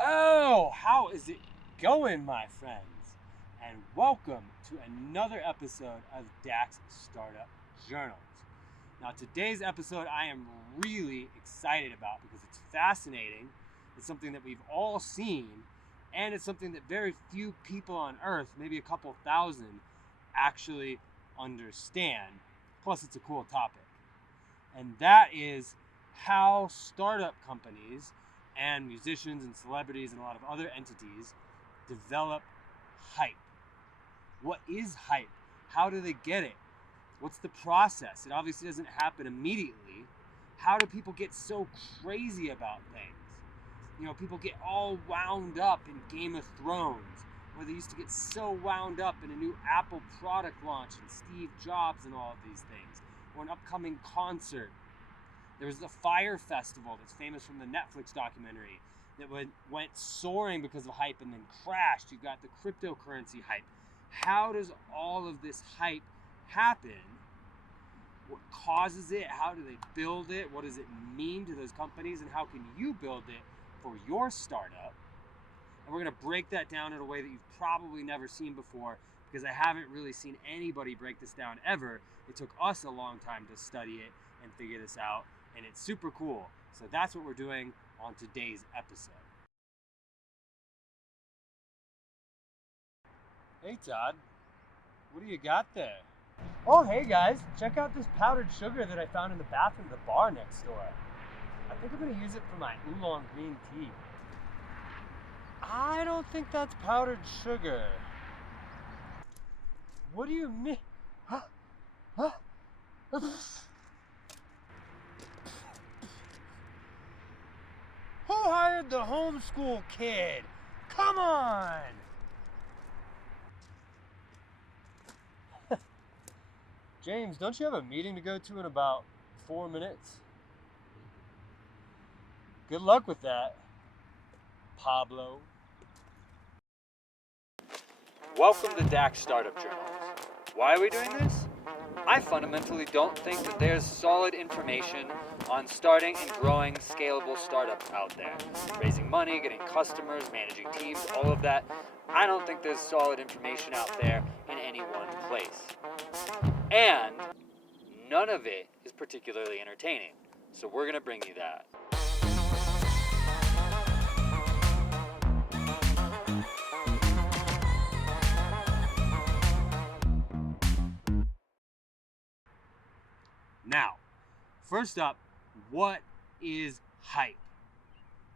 Oh, how is it going, my friends? And welcome to another episode of Dax Startup Journals. Now, today's episode I am really excited about because it's fascinating. It's something that we've all seen, and it's something that very few people on Earth, maybe a couple thousand, actually understand. Plus, it's a cool topic. And that is how startup companies and musicians and celebrities and a lot of other entities develop hype. What is hype? How do they get it? What's the process? It obviously doesn't happen immediately. How do people get so crazy about things? People get all wound up in Game of Thrones, where they used to get so wound up in a new Apple product launch and Steve Jobs and all of these things, or an upcoming concert. There was the Fire Festival that's famous from the Netflix documentary that went soaring because of hype and then crashed. You've got the cryptocurrency hype. How does all of this hype happen? What causes it? How do they build it? What does it mean to those companies? And how can you build it for your startup? And we're going to break that down in a way that you've probably never seen before, because I haven't really seen anybody break this down ever. It took us a long time to study it and figure this out, and it's super cool. So that's what we're doing on today's episode. Hey Todd, what do you got there? Oh, hey guys, check out this powdered sugar that I found in the bathroom of the bar next door. I think I'm gonna use it for my oolong green tea. I don't think that's powdered sugar. What do you mean? Huh? Huh? Who hired the homeschool kid? Come on! James, don't you have a meeting to go to in about 4 minutes? Good luck with that, Pablo. Welcome to Dax Startup Journals. Why are we doing this? I fundamentally don't think that there's solid information on starting and growing scalable startups out there. Raising money, getting customers, managing teams, all of that. I don't think there's solid information out there in any one place. And none of it is particularly entertaining. So we're going to bring you that. Now, first up, what is hype?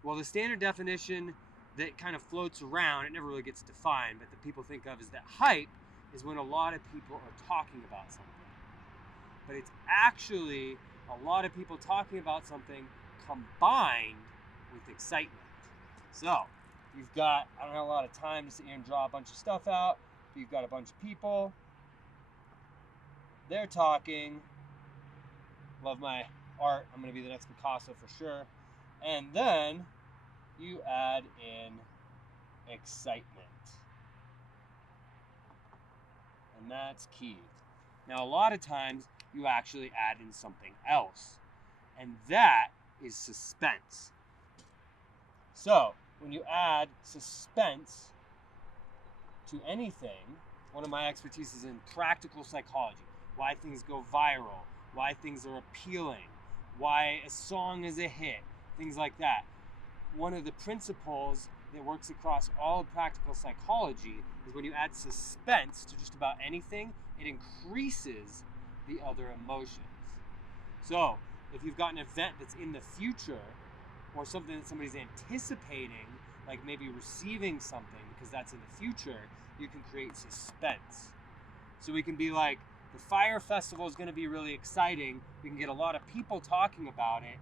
Well, the standard definition that kind of floats around, it never really gets defined, but that people think of is that hype is when a lot of people are talking about something. But it's actually a lot of people talking about something combined with excitement. So, you've got, I don't have a lot of time to sit here and draw a bunch of stuff out, but you've got a bunch of people, they're talking. Love my art. I'm going to be the next Picasso for sure. And then you add in excitement. And that's key. Now, a lot of times you actually add in something else, and that is suspense. So, when you add suspense to anything, one of my expertise is in practical psychology. Why things go viral, why things are appealing, why a song is a hit, things like that. One of the principles that works across all of practical psychology is when you add suspense to just about anything, it increases the other emotions. So, if you've got an event that's in the future, or something that somebody's anticipating, like maybe receiving something because that's in the future, you can create suspense. So we can be like, the Fire Festival is going to be really exciting. We can get a lot of people talking about it.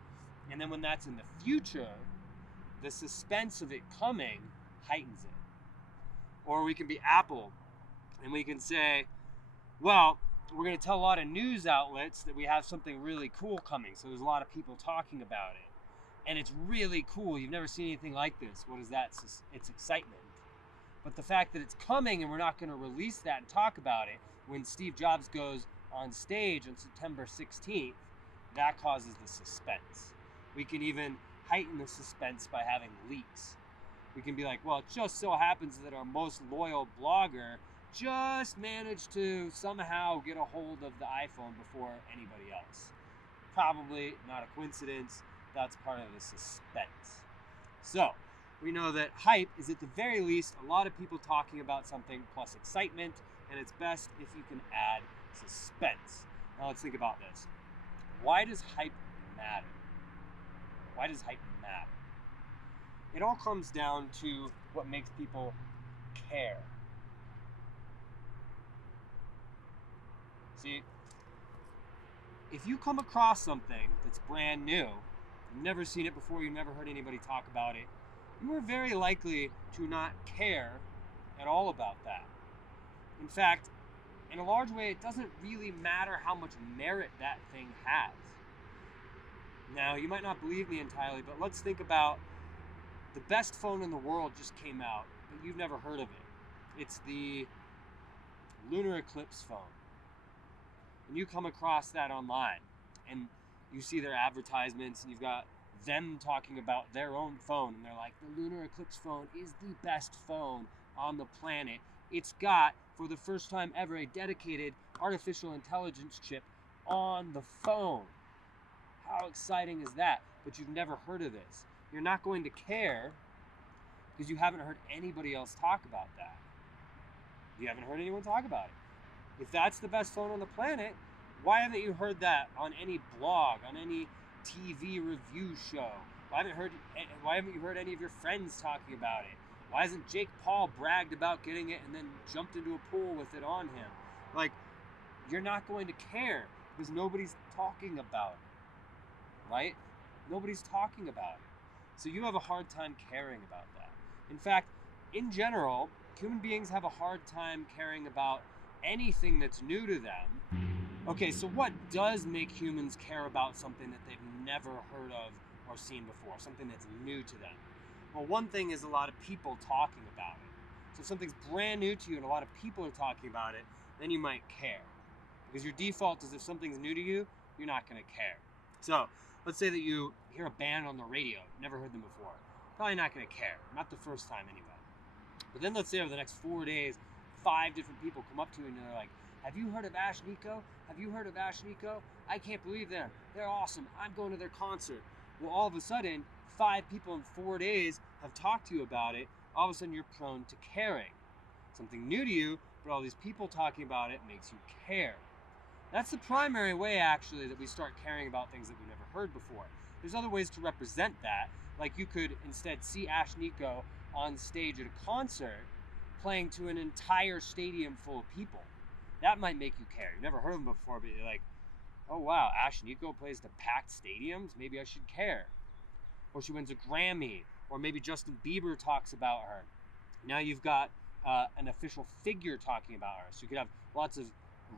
And then when that's in the future, the suspense of it coming heightens it. Or we can be Apple and we can say, well, we're going to tell a lot of news outlets that we have something really cool coming. So there's a lot of people talking about it. And it's really cool. You've never seen anything like this. What is that? It's excitement. But the fact that it's coming and we're not going to release that and talk about it, when Steve Jobs goes on stage on September 16th, that causes the suspense. We can even heighten the suspense by having leaks. we can be like, well, it just so happens that our most loyal blogger just managed to somehow get a hold of the iPhone before anybody else. Probably not a coincidence. That's part of the suspense. So, we know that hype is at the very least a lot of people talking about something plus excitement, and it's best if you can add suspense. Now let's think about this. Why does hype matter? Why does hype matter? It all comes down to what makes people care. See, if you come across something that's brand new, you've never seen it before, you've never heard anybody talk about it, you are very likely to not care at all about that. In fact, in a large way, it doesn't really matter how much merit that thing has. Now, you might not believe me entirely, but let's think about the best phone in the world just came out, but you've never heard of it. It's the Lunar Eclipse phone. And you come across that online, and you see their advertisements, and you've got them talking about their own phone, and they're like, the Lunar Eclipse phone is the best phone on the planet. It's got, for the first time ever, a dedicated artificial intelligence chip on the phone. How exciting is that? But you've never heard of this. You're not going to care because you haven't heard anybody else talk about that. You haven't heard anyone talk about it. If that's the best phone on the planet, why haven't you heard that on any blog, on any TV review show? Why haven't you heard any of your friends talking about it? Why hasn't Jake Paul bragged about getting it and then jumped into a pool with it on him? Like, you're not going to care because nobody's talking about it, right? Nobody's talking about it. So you have a hard time caring about that. In fact, in general, human beings have a hard time caring about anything that's new to them. Okay, so what does make humans care about something that they've never heard of or seen before, something that's new to them? Well, one thing is a lot of people talking about it. So if something's brand new to you and a lot of people are talking about it, then you might care. Because your default is if something's new to you, you're not going to care. So let's say that you hear a band on the radio, never heard them before. Probably not going to care. Not the first time anyway. But then let's say over the next 4 days, 5 different people come up to you and they're like, have you heard of Ashnikko? Have you heard of Ashnikko? I can't believe them. They're awesome. I'm going to their concert. Well, all of a sudden, 5 people in 4 days have talked to you about it. All of a sudden, you're prone to caring. Something new to you, but all these people talking about it makes you care. That's the primary way, actually, that we start caring about things that we've never heard before. There's other ways to represent that. Like you could instead see Ashnikko on stage at a concert playing to an entire stadium full of people. That might make you care. You've never heard of them before, but you're like, oh wow, Ashnikko plays to packed stadiums? Maybe I should care. Or she wins a Grammy. Or maybe Justin Bieber talks about her. Now you've got an official figure talking about her. So you could have lots of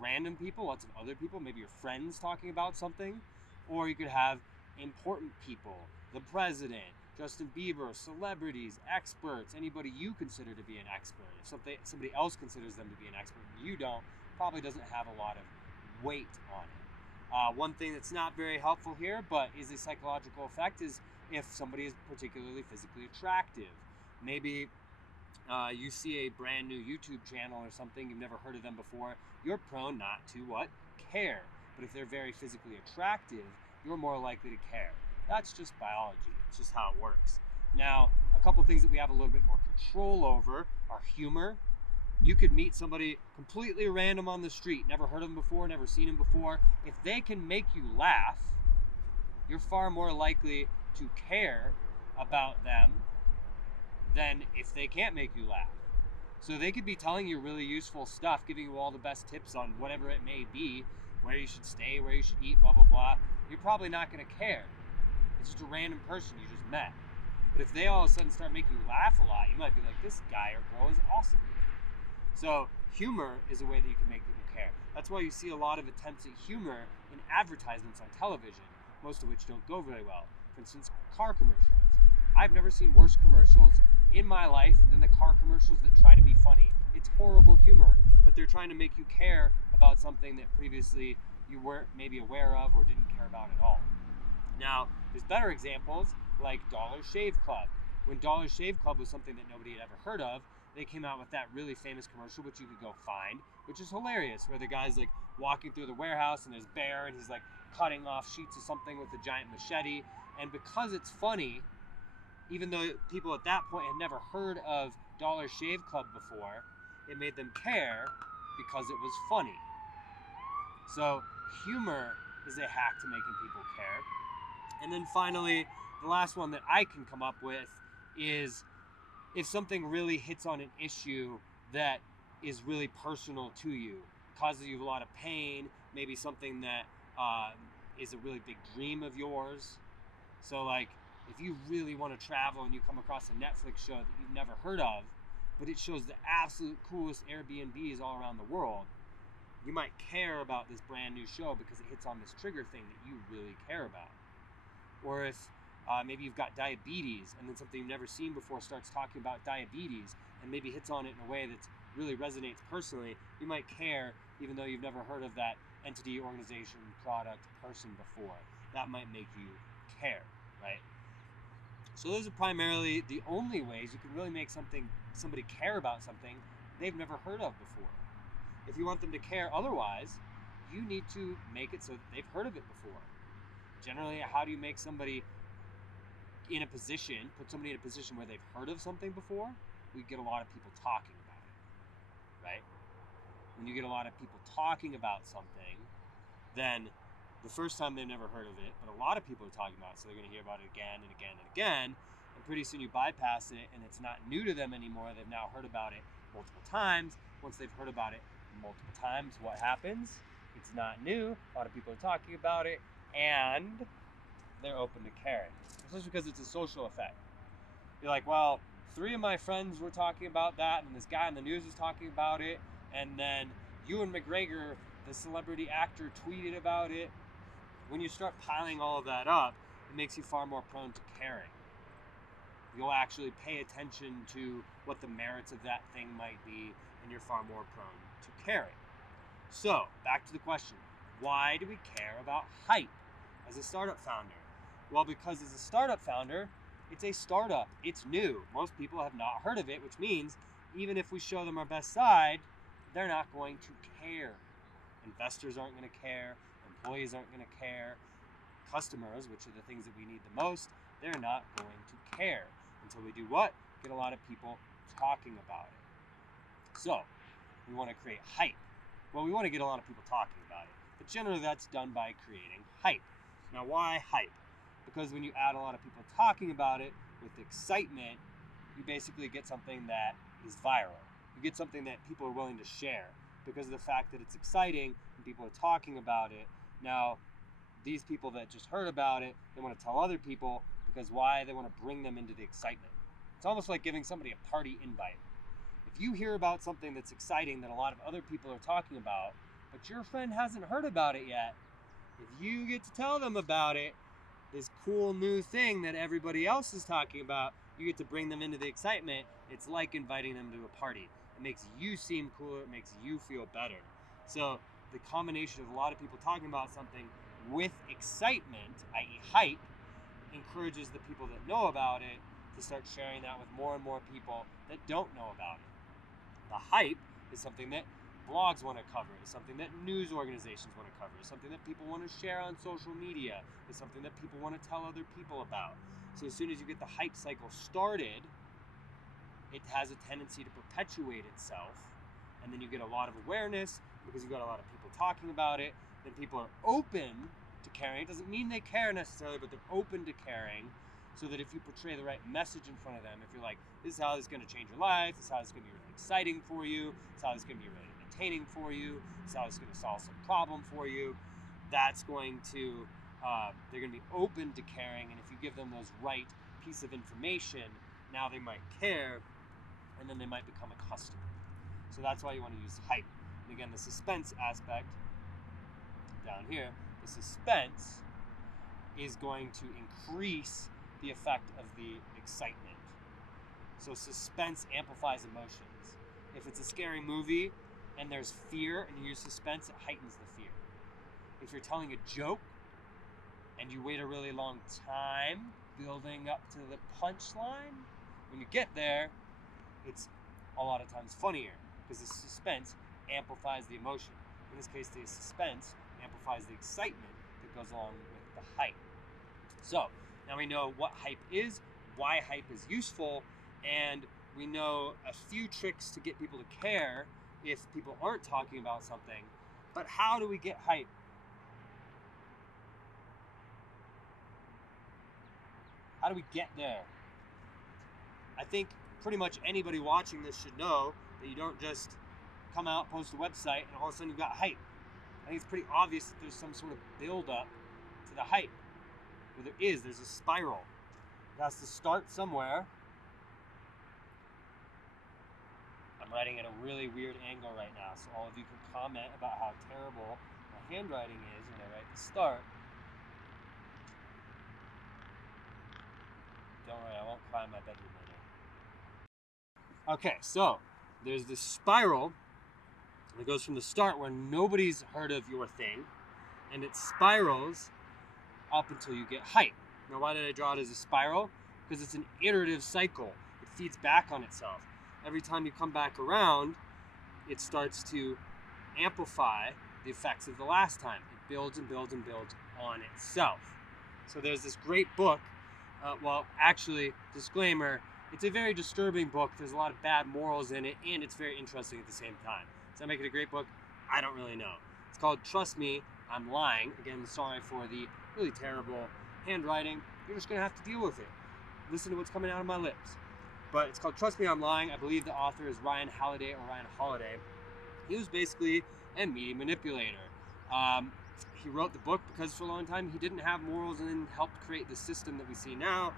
random people, lots of other people, maybe your friends talking about something. Or you could have important people, the president, Justin Bieber, celebrities, experts, anybody you consider to be an expert. If somebody else considers them to be an expert and you don't, probably doesn't have a lot of weight on it. One thing that's not very helpful here, but is a psychological effect, is if somebody is particularly physically attractive. Maybe you see a brand new YouTube channel or something, you've never heard of them before, you're prone not to what? Care. But if they're very physically attractive, you're more likely to care. That's just biology. It's just how it works. Now, a couple things that we have a little bit more control over are humor. You could meet somebody completely random on the street, never heard of them before, never seen them before. If they can make you laugh, you're far more likely to care about them than if they can't make you laugh. So they could be telling you really useful stuff, giving you all the best tips on whatever it may be, where you should stay, where you should eat, blah, blah, blah. You're probably not going to care. It's just a random person you just met. But if they all of a sudden start making you laugh a lot, you might be like, this guy or girl is awesome. So humor is a way that you can make people care. That's why you see a lot of attempts at humor in advertisements on television, most of which don't go very well. For instance, car commercials. I've never seen worse commercials in my life than the car commercials that try to be funny. It's horrible humor, but they're trying to make you care about something that previously you weren't maybe aware of or didn't care about at all. Now, there's better examples like Dollar Shave Club. when Dollar Shave Club was something that nobody had ever heard of, they came out with that really famous commercial, which you could go find, which is hilarious, where the guy's like walking through the warehouse and there's Bear and he's like cutting off sheets of something with a giant machete. And because it's funny, even though people at that point had never heard of Dollar Shave Club before, it made them care because it was funny. So humor is a hack to making people care. And then finally, the last one that I can come up with is if something really hits on an issue that is really personal to you, causes you a lot of pain, maybe something that is a really big dream of yours. So like, if you really want to travel and you come across a Netflix show that you've never heard of, but it shows the absolute coolest Airbnbs all around the world, you might care about this brand new show because it hits on this trigger thing that you really care about. Or if maybe you've got diabetes and then something you've never seen before starts talking about diabetes and maybe hits on it in a way that really resonates personally, you might care even though you've never heard of that entity, organization, product, person before. That might make you care, right? So those are primarily the only ways you can really make somebody care about something they've never heard of before. If you want them to care otherwise, you need to make it so that they've heard of it before. Generally, how do you make somebody put somebody in a position where they've heard of something before? We get a lot of people talking about it, right? When you get a lot of people talking about something, then the first time they've never heard of it, but a lot of people are talking about it, so they're going to hear about it again and again and again, and pretty soon you bypass it and it's not new to them anymore. They've now heard about it multiple times. Once they've heard about it multiple times, what happens? It's not new. A lot of people are talking about it, and they're open to caring. Especially because it's a social effect. You're like, well, 3 of my friends were talking about that, and this guy on the news was talking about it, and then Ewan McGregor, the celebrity actor, tweeted about it. When you start piling all of that up, it makes you far more prone to caring. You'll actually pay attention to what the merits of that thing might be, and you're far more prone to caring. So, back to the question, why do we care about hype as a startup founder? Well, because as a startup founder, it's a startup. It's new. Most people have not heard of it, which means even if we show them our best side, they're not going to care. Investors aren't going to care. Employees aren't going to care. Customers, which are the things that we need the most, they're not going to care until we do what? Get a lot of people talking about it. So, we want to create hype. Well, we want to get a lot of people talking about it, but generally that's done by creating hype. Now, why hype? Because when you add a lot of people talking about it with excitement, you basically get something that is viral. You get something that people are willing to share because of the fact that it's exciting and people are talking about it. Now, these people that just heard about it, they want to tell other people because why? They want to bring them into the excitement. It's almost like giving somebody a party invite. If you hear about something that's exciting that a lot of other people are talking about, but your friend hasn't heard about it yet, if you get to tell them about it, this cool new thing that everybody else is talking about, you get to bring them into the excitement. It's like inviting them to a party. It makes you seem cooler. It makes you feel better. So the combination of a lot of people talking about something with excitement, i.e. hype, encourages the people that know about it to start sharing that with more and more people that don't know about it. The hype is something that blogs want to cover, is something that news organizations want to cover, is something that people want to share on social media, is something that people want to tell other people about. So as soon as you get the hype cycle started, it has a tendency to perpetuate itself, and then you get a lot of awareness because you've got a lot of people talking about it. Then people are open to caring. It doesn't mean they care necessarily, but they're open to caring, so that if you portray the right message in front of them, if you're like, this is how this is going to change your life, this is how this is going to be really exciting for you, this is how this is going to be really entertaining for you, this is how this is going to solve some problem for you, that's going to, they're going to be open to caring. And if you give them those right piece of information, now they might care, and then they might become a customer. So that's why you want to use hype. And again, the suspense aspect down here, the suspense is going to increase the effect of the excitement. So suspense amplifies emotions. If it's a scary movie and there's fear and you use suspense, it heightens the fear. If you're telling a joke and you wait a really long time building up to the punchline, when you get there, it's a lot of times funnier because the suspense amplifies the emotion. In this case, the suspense amplifies the excitement that goes along with the hype. So now we know what hype is, why hype is useful, and we know a few tricks to get people to care if people aren't talking about something. But how do we get hype? How do we get there? I think pretty much anybody watching this should know that you don't just come out, post a website, and all of a sudden you've got hype. I think it's pretty obvious that there's some sort of build-up to the hype. Well, there's a spiral. It has to start somewhere. I'm writing at a really weird angle right now, so all of you can comment about how terrible my handwriting is when I write the start. Don't worry, I won't cry in my bedroom later. Okay, so there's this spiral that goes from the start where nobody's heard of your thing, and it spirals up until you get hype. Now, why did I draw it as a spiral? Because it's an iterative cycle. It feeds back on itself. Every time you come back around, it starts to amplify the effects of the last time. It builds and builds and builds on itself. So there's this great book. Actually, disclaimer, it's a very disturbing book. There's a lot of bad morals in it, and it's very interesting at the same time. Does that make it a great book? I don't really know. It's called Trust Me, I'm Lying. Again, sorry for the really terrible handwriting. You're just going to have to deal with it. Listen to what's coming out of my lips. But it's called Trust Me, I'm Lying. I believe the author is Ryan Holiday or Ryan Holiday. He was basically a media manipulator. He wrote the book because for a long time he didn't have morals and then helped create the system that we see now,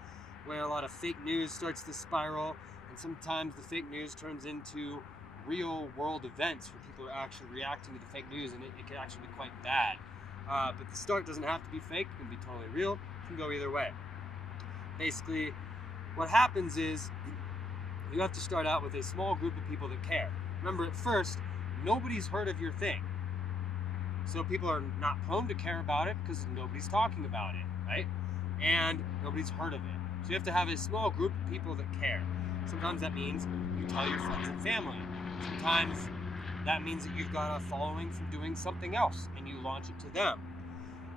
where a lot of fake news starts to spiral, and sometimes the fake news turns into real world events where people are actually reacting to the fake news, and it can actually be quite bad. But the start doesn't have to be fake, it can be totally real, it can go either way. Basically, what happens is you have to start out with a small group of people that care. Remember, at first, nobody's heard of your thing. So people are not prone to care about it because nobody's talking about it, right? And nobody's heard of it. So you have to have a small group of people that care. Sometimes that means you tell your friends and family. Sometimes that means that you've got a following from doing something else and you launch it to them.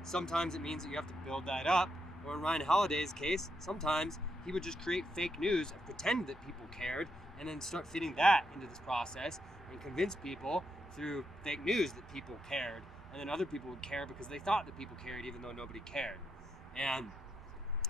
Sometimes it means that you have to build that up. Or in Ryan Holiday's case, sometimes he would just create fake news and pretend that people cared and then start fitting that into this process and convince people through fake news that people cared, and then other people would care because they thought that people cared even though nobody cared. And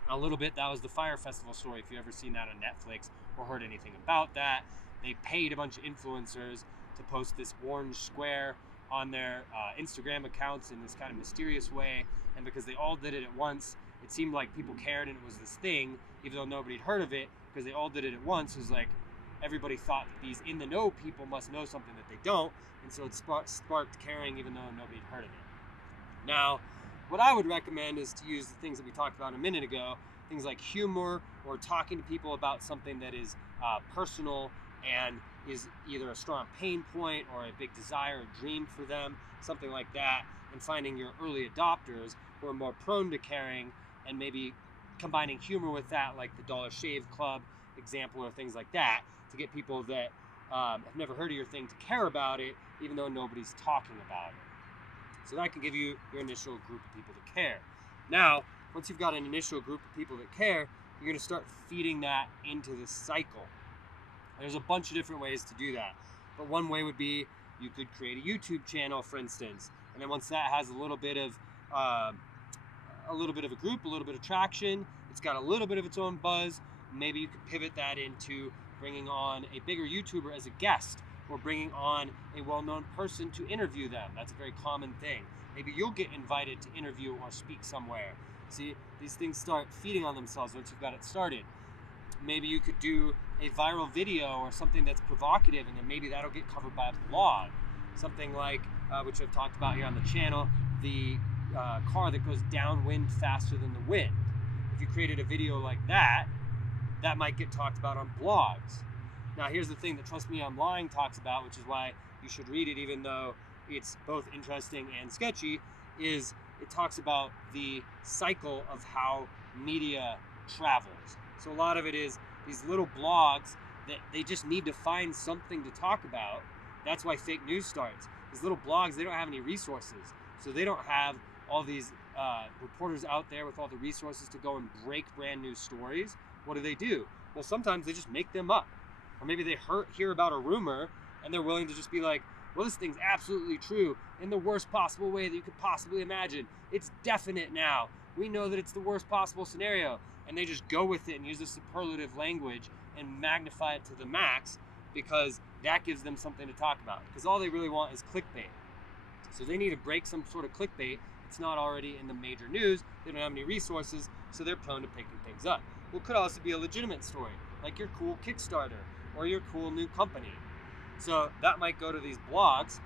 a little bit, that was the Fyre Festival story, if you've ever seen that on Netflix or heard anything about that. They paid a bunch of influencers to post this orange square on their Instagram accounts in this kind of mysterious way, and because they all did it at once, it seemed like people cared and it was this thing, even though nobody had heard of it, because they all did it at once. It was like everybody thought that these in-the-know people must know something that they don't, and so it sparked caring even though nobody had heard of it. Now, what I would recommend is to use the things that we talked about a minute ago, things like humor or talking to people about something that is personal and is either a strong pain point or a big desire or dream for them, something like that, and finding your early adopters who are more prone to caring and maybe combining humor with that, like the Dollar Shave Club example or things like that, to get people that have never heard of your thing to care about it, even though nobody's talking about it. So that can give you your initial group of people that care. Now, once you've got an initial group of people that care, you're going to start feeding that into the cycle. There's a bunch of different ways to do that. But one way would be you could create a YouTube channel, for instance, and then once that has a little bit of a group, a little bit of traction, it's got a little bit of its own buzz, maybe you could pivot that into bringing on a bigger YouTuber as a guest, or bringing on a well-known person to interview them. That's a very common thing. Maybe you'll get invited to interview or speak somewhere. See, these things start feeding on themselves once you've got it started. Maybe you could do a viral video or something that's provocative, and then maybe that'll get covered by a blog. Something like, which I've talked about here on the channel, the car that goes downwind faster than the wind. If you created a video like that, that might get talked about on blogs. Now, here's the thing that Trust Me, I'm Lying talks about, which is why you should read it even though it's both interesting and sketchy, is it talks about the cycle of how media travels. So a lot of it is these little blogs that they just need to find something to talk about. That's why fake news starts. These little blogs, they don't have any resources. So they don't have all these reporters out there with all the resources to go and break brand new stories. What do? Well, sometimes they just make them up. Or maybe they hear about a rumor and they're willing to just be like, well, this thing's absolutely true in the worst possible way that you could possibly imagine. It's definite now. We know that it's the worst possible scenario. And they just go with it and use the superlative language and magnify it to the max because that gives them something to talk about. Because all they really want is clickbait. So they need to break some sort of clickbait. It's not already in the major news. They don't have any resources, so they're prone to picking things up. Well, it could also be a legitimate story, like your cool Kickstarter or your cool new company. So that might go to these blogs.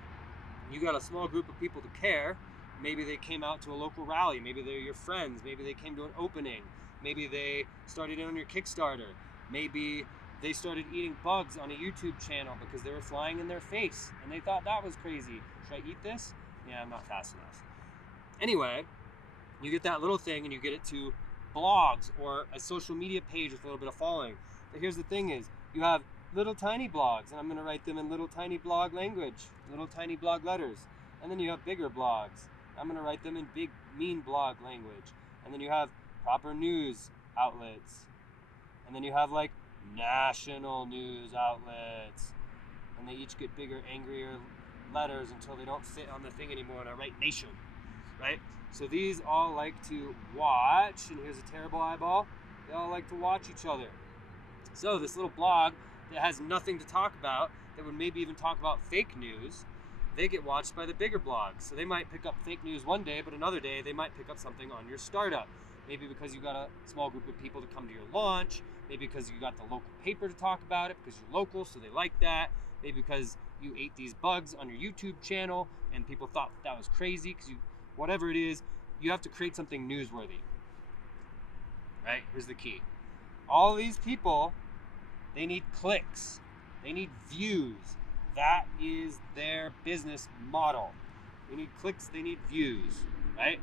You got a small group of people to care. Maybe they came out to a local rally. Maybe they're your friends. Maybe they came to an opening. Maybe they started in on your Kickstarter. Maybe they started eating bugs on a YouTube channel because they were flying in their face and they thought that was crazy. Should I eat this? Yeah, I'm not fast enough. Anyway, you get that little thing and you get it to blogs or a social media page with a little bit of following. But here's the thing is, you have little tiny blogs, and I'm going to write them in little tiny blog language, little tiny blog letters. And then you have bigger blogs. I'm going to write them in big, mean blog language. And then you have proper news outlets. And then you have like national news outlets. And they each get bigger, angrier letters until they don't fit on the thing anymore, and I write nation, right? So these all like to watch, and here's a terrible eyeball, they all like to watch each other. So this little blog that has nothing to talk about, that would maybe even talk about fake news, they get watched by the bigger blogs. So they might pick up fake news one day, but another day they might pick up something on your startup. Maybe because you got a small group of people to come to your launch, maybe because you got the local paper to talk about it because you're local, so they like that. Maybe because you ate these bugs on your YouTube channel and people thought that was crazy because whatever it is, you have to create something newsworthy, right? Here's the key. All these people, they need clicks, they need views. That is their business model. They need clicks, they need views, right?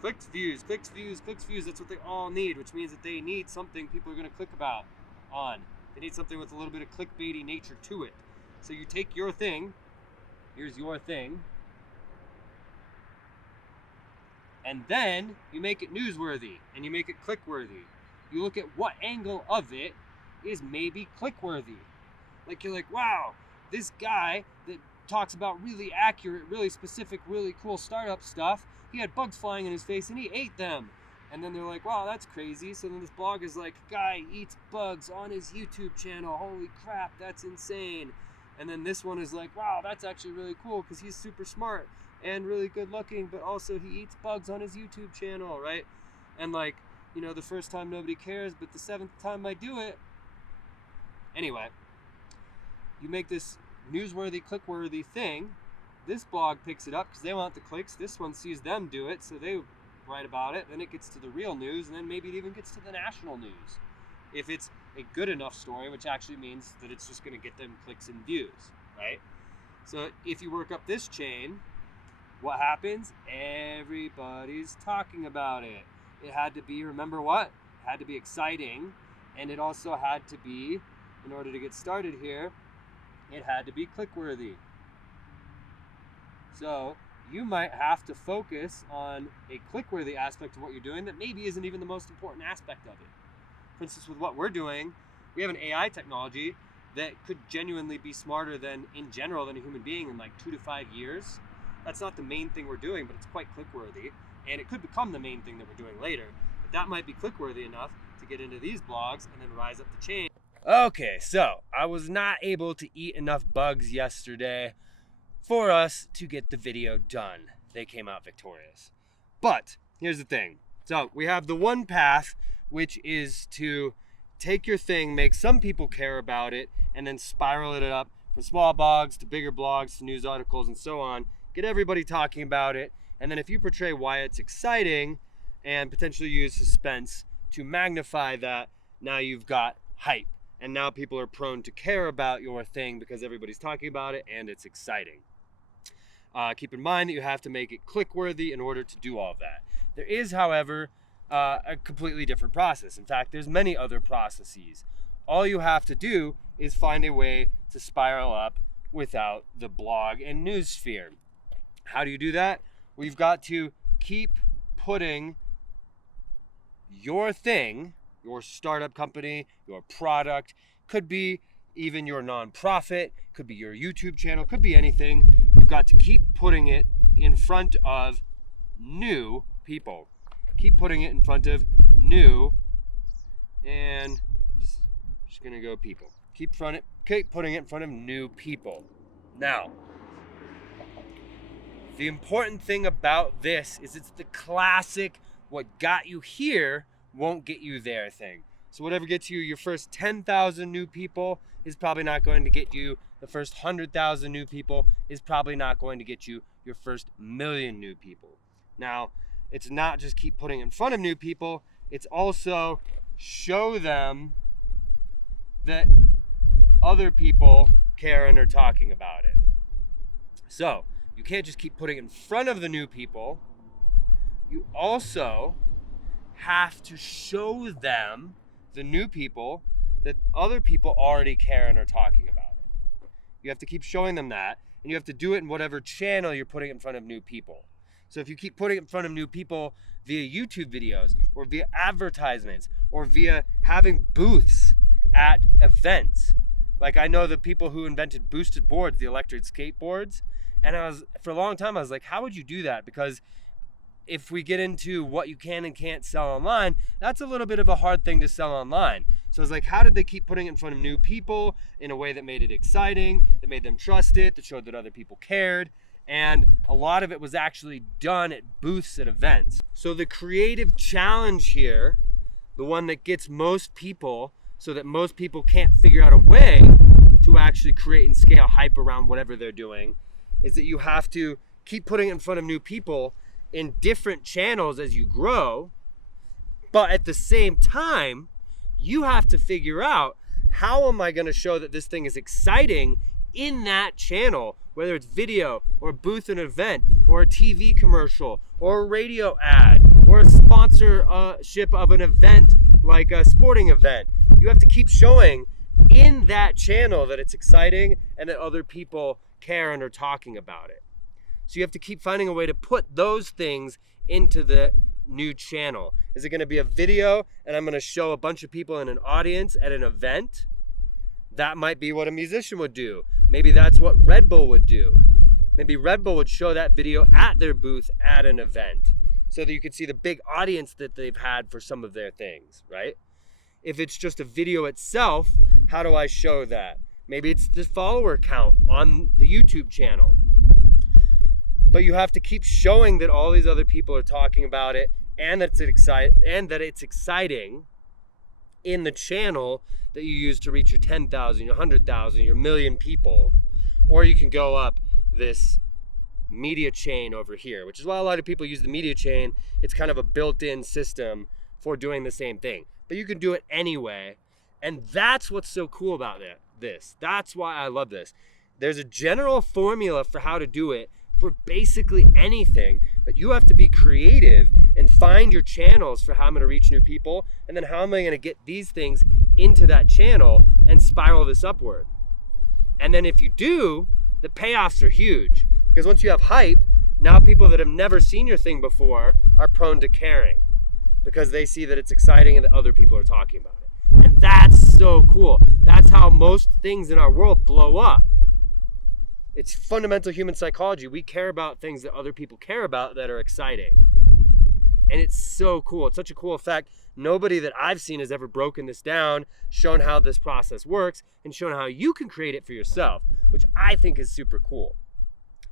Clicks, views, clicks, views, clicks, views. That's what they all need, which means that they need something people are going to click about on. They need something with a little bit of clickbaity nature to it. So you take your thing, here's your thing, and then you make it newsworthy and you make it click-worthy. You look at what angle of it is maybe click-worthy. Like you're like, wow, this guy that talks about really accurate, really specific, really cool startup stuff, he had bugs flying in his face and he ate them. And then they're like, wow, that's crazy. So then this blog is like, guy eats bugs on his YouTube channel. Holy crap, that's insane. And then this one is like, wow, that's actually really cool because he's super smart and really good looking, but also he eats bugs on his YouTube channel, right? And like, you know, the first time nobody cares, but the seventh time I do it. Anyway, you make this newsworthy, click-worthy thing. This blog picks it up because they want the clicks. This one sees them do it, so they write about it. Then it gets to the real news, and then maybe it even gets to the national news. If it's a good enough story, which actually means that it's just going to get them clicks and views, right? So if you work up this chain, what happens? Everybody's talking about it. It had to be, remember what? It had to be exciting, and it also had to be, in order to get started here, it had to be click-worthy. So you might have to focus on a click-worthy aspect of what you're doing that maybe isn't even the most important aspect of it. For instance, with what we're doing, we have an AI technology that could genuinely be smarter than, in general, than a human being in like 2 to 5 years. That's not the main thing we're doing, but it's quite click-worthy. And it could become the main thing that we're doing later. But that might be click-worthy enough to get into these blogs and then rise up the chain. Okay, so I was not able to eat enough bugs yesterday for us to get the video done. They came out victorious. But here's the thing. So we have the one path, which is to take your thing, make some people care about it, and then spiral it up from small blogs to bigger blogs to news articles and so on. Get everybody talking about it. And then if you portray why it's exciting and potentially use suspense to magnify that, now you've got hype. And now people are prone to care about your thing because everybody's talking about it and it's exciting. Keep in mind that you have to make it click-worthy in order to do all of that. There is, however, a completely different process. In fact, there's many other processes. all you have to do is find a way to spiral up without the blog and news sphere. How do you do that? We've got to keep putting your thing, your startup company, your product, could be even your nonprofit, could be your YouTube channel, could be anything. You've got to keep putting it in front of new people. Keep putting it in front of new, and just gonna go people. Keep putting it in front of new people. Now, the important thing about this is it's the classic what got you here won't get you there thing. So whatever gets you your first 10,000 new people is probably not going to get you the first 100,000 new people, is probably not going to get you your first million new people. Now, it's not just keep putting in front of new people, it's also show them that other people care and are talking about it. So, you can't just keep putting it in front of the new people. You also have to show them, the new people, that other people already care and are talking about it. You have to keep showing them that, and you have to do it in whatever channel you're putting in front of new people. So if you keep putting it in front of new people via YouTube videos, or via advertisements, or via having booths at events, like I know the people who invented boosted boards, the electric skateboards, and for a long time I was like, how would you do that? Because if we get into what you can and can't sell online, that's a little bit of a hard thing to sell online. So I was like, how did they keep putting it in front of new people in a way that made it exciting, that made them trust it, that showed that other people cared? And a lot of it was actually done at booths at events. So the creative challenge here, the one that gets most people so that most people can't figure out a way to actually create and scale hype around whatever they're doing, is that you have to keep putting it in front of new people in different channels as you grow, but at the same time, you have to figure out, how am I gonna show that this thing is exciting in that channel, whether it's video or booth an event or a TV commercial or a radio ad or a sponsorship of an event like a sporting event. You have to keep showing in that channel that it's exciting and that other people care and are talking about it. So you have to keep finding a way to put those things into the new channel. Is it gonna be a video and I'm gonna show a bunch of people in an audience at an event? That might be what a musician would do. Maybe that's what Red Bull would do. Maybe Red Bull would show that video at their booth at an event so that you could see the big audience that they've had for some of their things, right? If it's just a video itself, how do I show that? Maybe it's the follower count on the YouTube channel. But you have to keep showing that all these other people are talking about it and that it's exciting in the channel that you use to reach your 10,000, your 100,000, your million people. Or you can go up this media chain over here, which is why a lot of people use the media chain. It's kind of a built-in system for doing the same thing. But you can do it anyway. And that's what's so cool about this. That's why I love this. There's a general formula for how to do it for basically anything, but you have to be creative and find your channels for how I'm going to reach new people, and then how am I going to get these things into that channel and spiral this upward. And then if you do, the payoffs are huge, because once you have hype, now people that have never seen your thing before are prone to caring because they see that it's exciting and that other people are talking about it. And that's so cool. That's how most things in our world blow up. It's fundamental human psychology. We care about things that other people care about that are exciting. And it's so cool. It's such a cool effect. Nobody that I've seen has ever broken this down, shown how this process works, and shown how you can create it for yourself, which I think is super cool.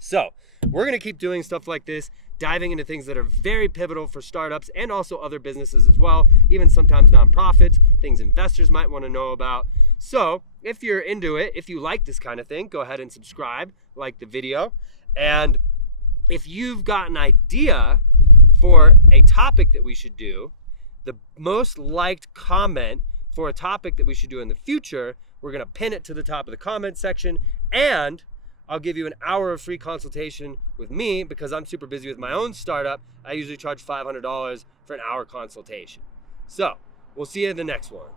So we're gonna keep doing stuff like this, diving into things that are very pivotal for startups and also other businesses as well, even sometimes nonprofits, things investors might wanna know about. So if you're into it, if you like this kind of thing, go ahead and subscribe, like the video. And if you've got an idea for a topic that we should do, the most liked comment for a topic that we should do in the future, we're gonna pin it to the top of the comment section, and I'll give you an hour of free consultation with me because I'm super busy with my own startup. I usually charge $500 for an hour consultation. So we'll see you in the next one.